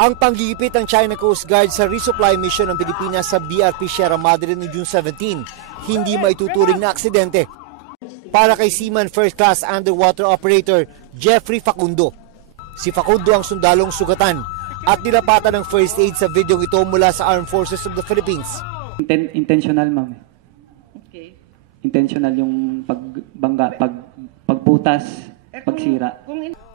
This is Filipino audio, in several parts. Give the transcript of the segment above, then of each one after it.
Ang panggigipit ng China Coast Guard sa resupply mission ng Pilipinas sa BRP Sierra Madre noong June 17, hindi maituturing na aksidente. Para kay Seaman First Class Underwater Operator Jeffrey Facundo. Si Facundo ang sundalong sugatan at nilapatan ng first aid sa video ito mula sa Armed Forces of the Philippines. Intentional, ma'am. Okay. Intentional yung pagbangga, pagbutas, pagsira.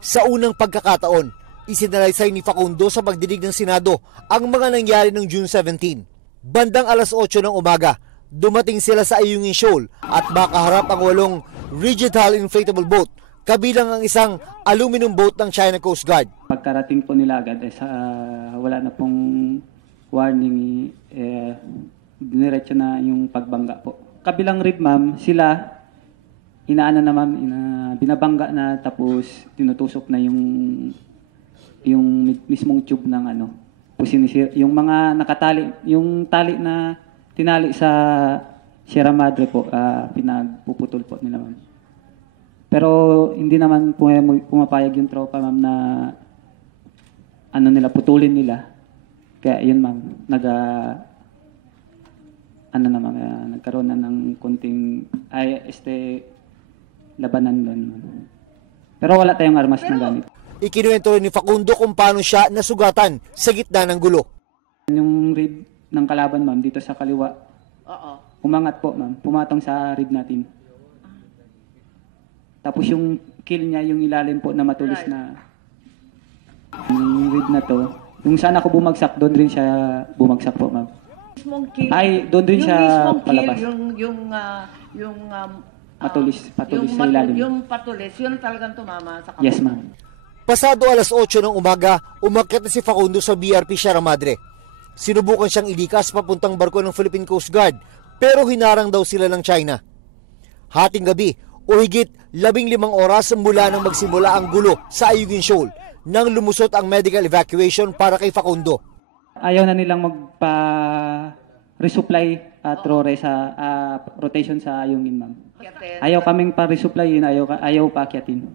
Sa unang pagkakataon, isinalaysay ni Facundo sa pagdinig ng Senado ang mga nangyari ng June 17. Bandang alas 8 ng umaga, dumating sila sa Ayungin Shoal at makaharap ang 8 rigid hull inflatable boat, kabilang ang isang aluminum boat ng China Coast Guard. Pagkarating po nila agad, wala na pong warning, diniretso na yung pagbangga po. Kabilang rib, ma'am, sila, inaana na ma'am, binabangga na, tapos tinutusok na yung mismong tube ng yung mga nakatali, yung tali na tinali sa Sierra Madre po, pinagpuputol po nila, ma'am. Pero hindi naman pumapayag yung tropa, ma'am, na putulin nila. Kaya yun, ma'am, nagkaroon na ng konting labanan doon. Pero wala tayong armas na gamit. Ikinuwento rin ni Facundo kung paano siya nasugatan sa gitna ng gulo. Yung rib ng kalaban, ma'am, dito sa kaliwa, umangat po, ma'am, pumatong sa rib natin. Tapos yung kill niya, yung ilalim po na matulis na yung rib na to, yung saan ako bumagsak, doon rin siya bumagsak po, ma'am. Ay, doon rin siya palabas. Patulis sa ilalim. Yung patulis, yun talagang tumama sa kapatid. Yes, ma'am. Pasado alas 8 ng umaga, umakyat na si Facundo sa BRP Sierra Madre. Sinubukan siyang ilikas papuntang barko ng Philippine Coast Guard, pero hinarang daw sila ng China. Hating gabi, o higit 15 oras mula nang magsimula ang gulo sa Ayungin Shoal nang lumusot ang medical evacuation para kay Facundo. Ayaw na nilang resupply at rotation sa Ayungin, ma'am. Ayaw kaming pa-resupplyin, ayaw paakyatin.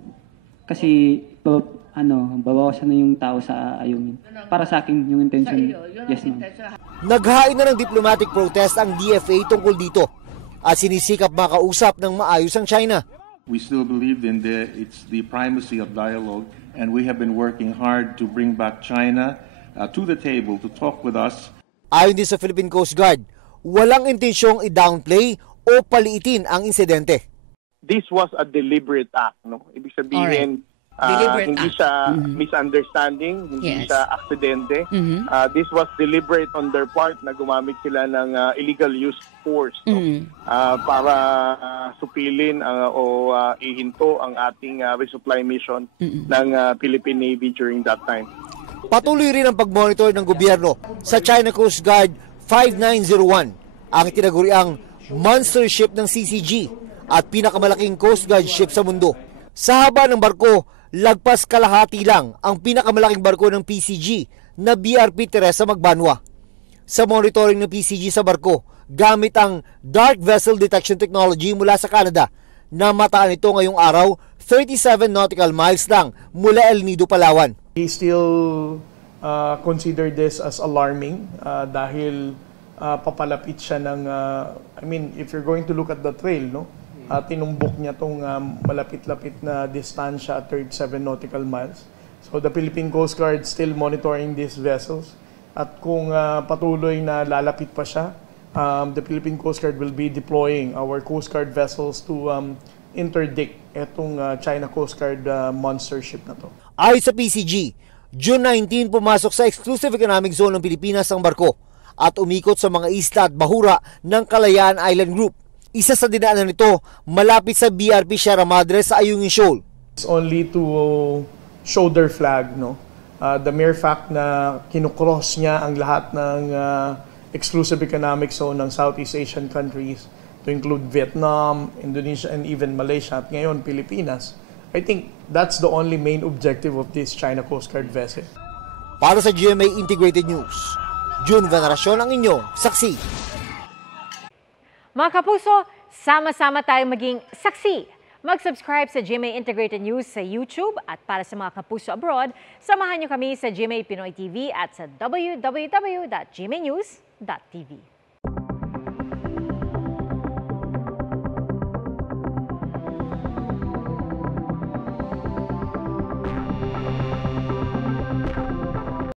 Kasi babawasan na yung tao sa Ayungin. Para sa akin yung intention. Yes, ma'am. Naghain na ng diplomatic protest ang DFA tungkol dito at sinisikap makausap ng maayos ang China. We still believe in it's the primacy of dialogue, and we have been working hard to bring back China to the table to talk with us. Ayon din sa Philippine Coast Guard, walang intensyong i-downplay o paliitin ang insidente. This was a deliberate act, no? Ibig sabihin, hindi siya misunderstanding, hindi siya aksidente. This was deliberate on their part na gumamit sila ng illegal use force, no? Para supilin o ihinto ang ating resupply mission ng Philippine Navy during that time. Patuloy rin ang pag-monitor ng gobyerno sa China Coast Guard 5901, ang tinaguriang monster ship ng CCG at pinakamalaking Coast Guard ship sa mundo. Sa haba ng barko, lagpas kalahati lang ang pinakamalaking barko ng PCG na BRP Teresa Magbanwa. Sa monitoring ng PCG sa barko, gamit ang Dark Vessel Detection Technology mula sa Canada, namataan ito ngayong araw 37 nautical miles lang mula El Nido, Palawan. We still consider this as alarming dahil papalapit siya ng, if you're going to look at the trail, no? Tinumbok niya itong malapit-lapit na distansya at 37 nautical miles. So the Philippine Coast Guard still monitoring these vessels. At kung patuloy na lalapit pa siya, the Philippine Coast Guard will be deploying our Coast Guard vessels to interdict itong China Coast Guard monster ship na to. Ayon sa PCG, June 19 pumasok sa Exclusive Economic Zone ng Pilipinas ang barko at umikot sa mga isla at bahura ng Kalayaan Island Group. Isa sa dinaanan nito, malapit sa BRP Sierra Madre sa Ayungin Shoal. It's only to show their flag, no? The mere fact na kinukross niya ang lahat ng exclusive economic zone ng Southeast Asian countries to include Vietnam, Indonesia, and even Malaysia, at ngayon Pilipinas. I think that's the only main objective of this China Coast Guard vessel. Para sa GMA Integrated News, June Veneracion ang inyong saksi. Mga kapuso, sama-sama tayong maging saksi Mag-subscribe sa GMA Integrated News sa YouTube at para sa mga kapuso abroad, samahan niyo kami sa GMA Pinoy TV at sa www.gmanews.tv.